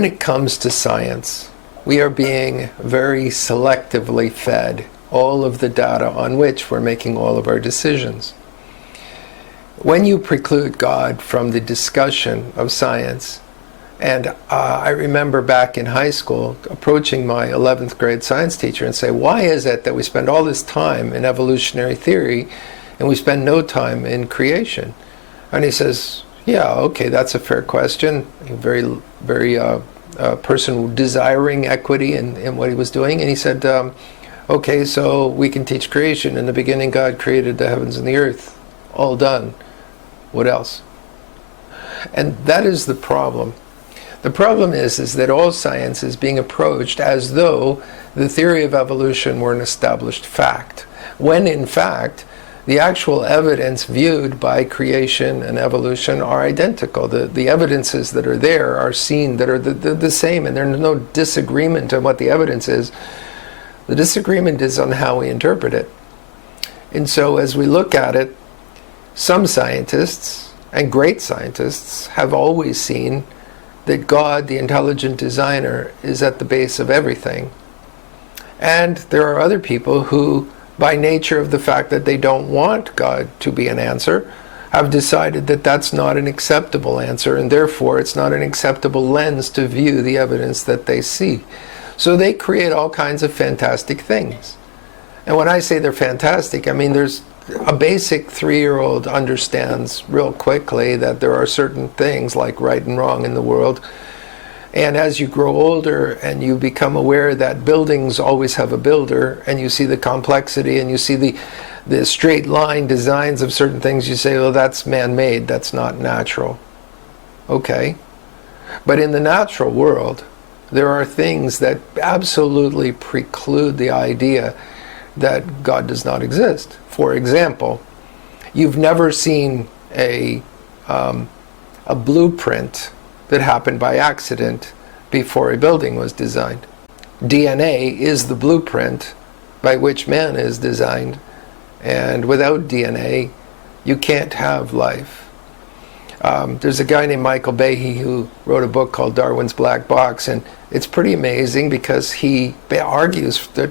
When it comes to science, we are being very selectively fed all of the data on which we're making all of our decisions. When you preclude God from the discussion of science, and I remember back in high school approaching my 11th grade science teacher and say, why is it that we spend all this time in evolutionary theory and we spend no time in creation? And he says, yeah, okay, that's a fair question. Very person desiring equity in what he was doing. And he said, okay, so we can teach creation. In the beginning, God created the heavens and the earth. All done. What else? And that is the problem. The problem is that all science is being approached as though the theory of evolution were an established fact, when in fact the actual evidence viewed by creation and evolution are identical. The evidences that are there are seen that are the same, and there's no disagreement on what the evidence is. The disagreement is on how we interpret it. And so as we look at it, some scientists, and great scientists, have always seen that God, the intelligent designer, is at the base of everything. And there are other people who, by nature of the fact that they don't want God to be an answer, have decided that that's not an acceptable answer, and therefore it's not an acceptable lens to view the evidence that they see. So they create all kinds of fantastic things. And when I say they're fantastic, I mean there's a basic 3-year-old understands real quickly that there are certain things like right and wrong in the world. And as you grow older and you become aware that buildings always have a builder, and you see the complexity and you see the straight line designs of certain things, you say, well, that's man-made, that's not natural. Okay. But in the natural world, there are things that absolutely preclude the idea that God does not exist. For example, you've never seen a blueprint that happened by accident before a building was designed. DNA is the blueprint by which man is designed, and without DNA, you can't have life. There's a guy named Michael Behe who wrote a book called Darwin's Black Box, and it's pretty amazing because he argues that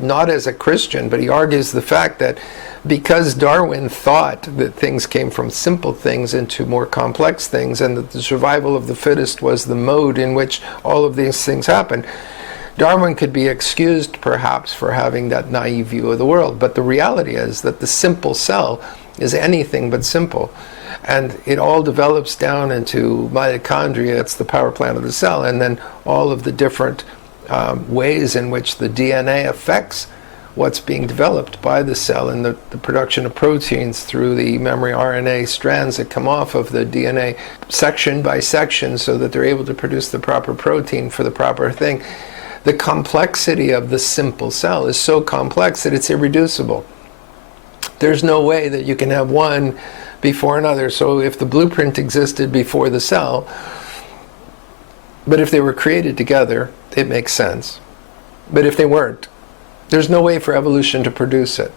not as a Christian, but he argues the fact that because Darwin thought that things came from simple things into more complex things, and that the survival of the fittest was the mode in which all of these things happened, Darwin could be excused perhaps for having that naive view of the world. But the reality is that the simple cell is anything but simple. And it all develops down into mitochondria, it's the power plant of the cell, and then all of the different ways in which the DNA affects what's being developed by the cell, and the production of proteins through the memory RNA strands that come off of the DNA section by section so that they're able to produce the proper protein for the proper thing. The complexity of the simple cell is so complex that it's irreducible. There's no way that you can have one before another. So if the blueprint existed before the cell, but if they were created together, it makes sense. But if they weren't, there's no way for evolution to produce it.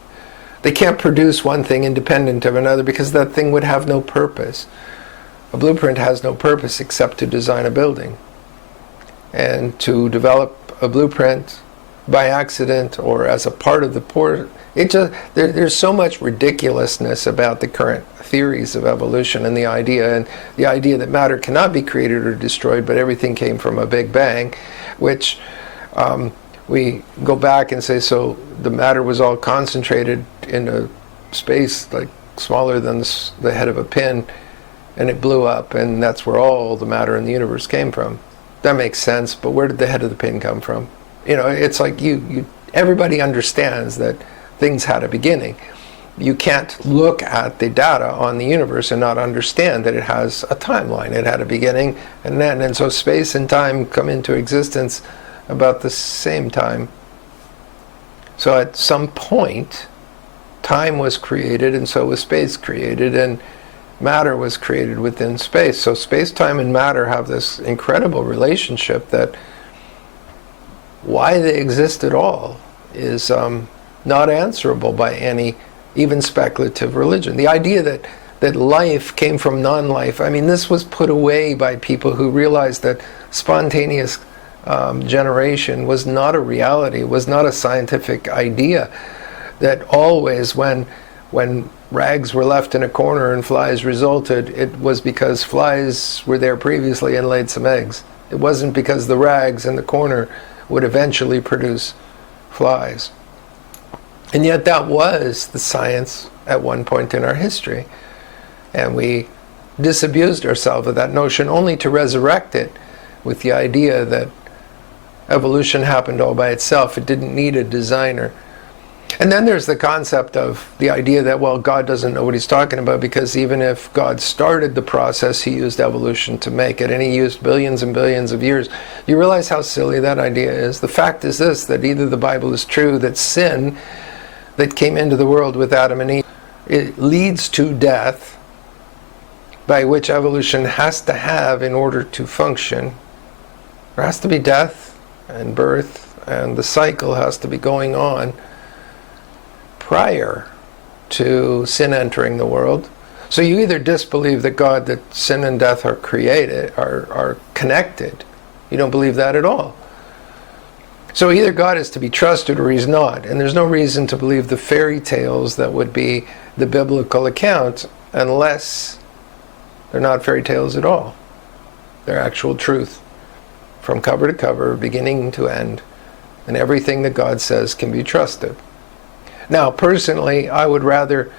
They can't produce one thing independent of another because that thing would have no purpose. A blueprint has no purpose except to design a building. And to develop a blueprint by accident or as a part of the port, there's so much ridiculousness about the current theories of evolution and the idea that matter cannot be created or destroyed, but everything came from a Big Bang, which we go back and say, so the matter was all concentrated in a space like smaller than the head of a pin, and it blew up, and that's where all the matter in the universe came from. That makes sense, but where did the head of the pin come from? It's like everybody understands that things had a beginning. You can't look at the data on the universe and not understand that it has a timeline. It had a beginning and end, and so space and time come into existence about the same time. So at some point, time was created, and so was space created, and matter was created within space. So space, time, and matter have this incredible relationship that why they exist at all is not answerable by any even speculative religion. The idea that life came from non-life. I mean, this was put away by people who realized that spontaneous generation was not a reality, was not a scientific idea. That always when rags were left in a corner and flies resulted, it was because flies were there previously and laid some eggs. It wasn't because the rags in the corner would eventually produce flies. And yet that was the science at one point in our history. And we disabused ourselves of that notion only to resurrect it with the idea that evolution happened all by itself. It didn't need a designer. And then there's the concept of the idea that, well, God doesn't know what he's talking about, because even if God started the process, he used evolution to make it, and he used billions and billions of years. You realize how silly that idea is? The fact is this, that either the Bible is true, that sin that came into the world with Adam and Eve, it leads to death, by which evolution has to have in order to function. There has to be death and birth, and the cycle has to be going on prior to sin entering the world. So you either disbelieve that that sin and death are created, are connected. You don't believe that at all. So either God is to be trusted or he's not. And there's no reason to believe the fairy tales that would be the biblical account unless they're not fairy tales at all. They're actual truth from cover to cover, beginning to end. And everything that God says can be trusted. Now, personally, I would rather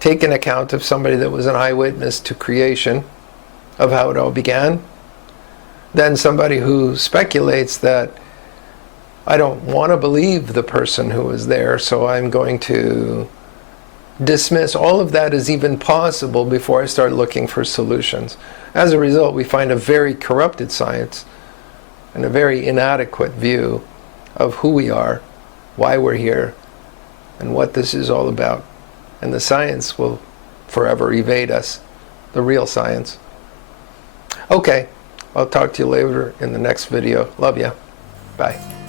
take an account of somebody that was an eyewitness to creation, of how it all began, than somebody who speculates that I don't want to believe the person who was there, so I'm going to dismiss all of that as even possible before I start looking for solutions. As a result, we find a very corrupted science and a very inadequate view of who we are, why we're here, and what this is all about. And the science will forever evade us, the real science. Okay, I'll talk to you later in the next video. Love ya. Bye.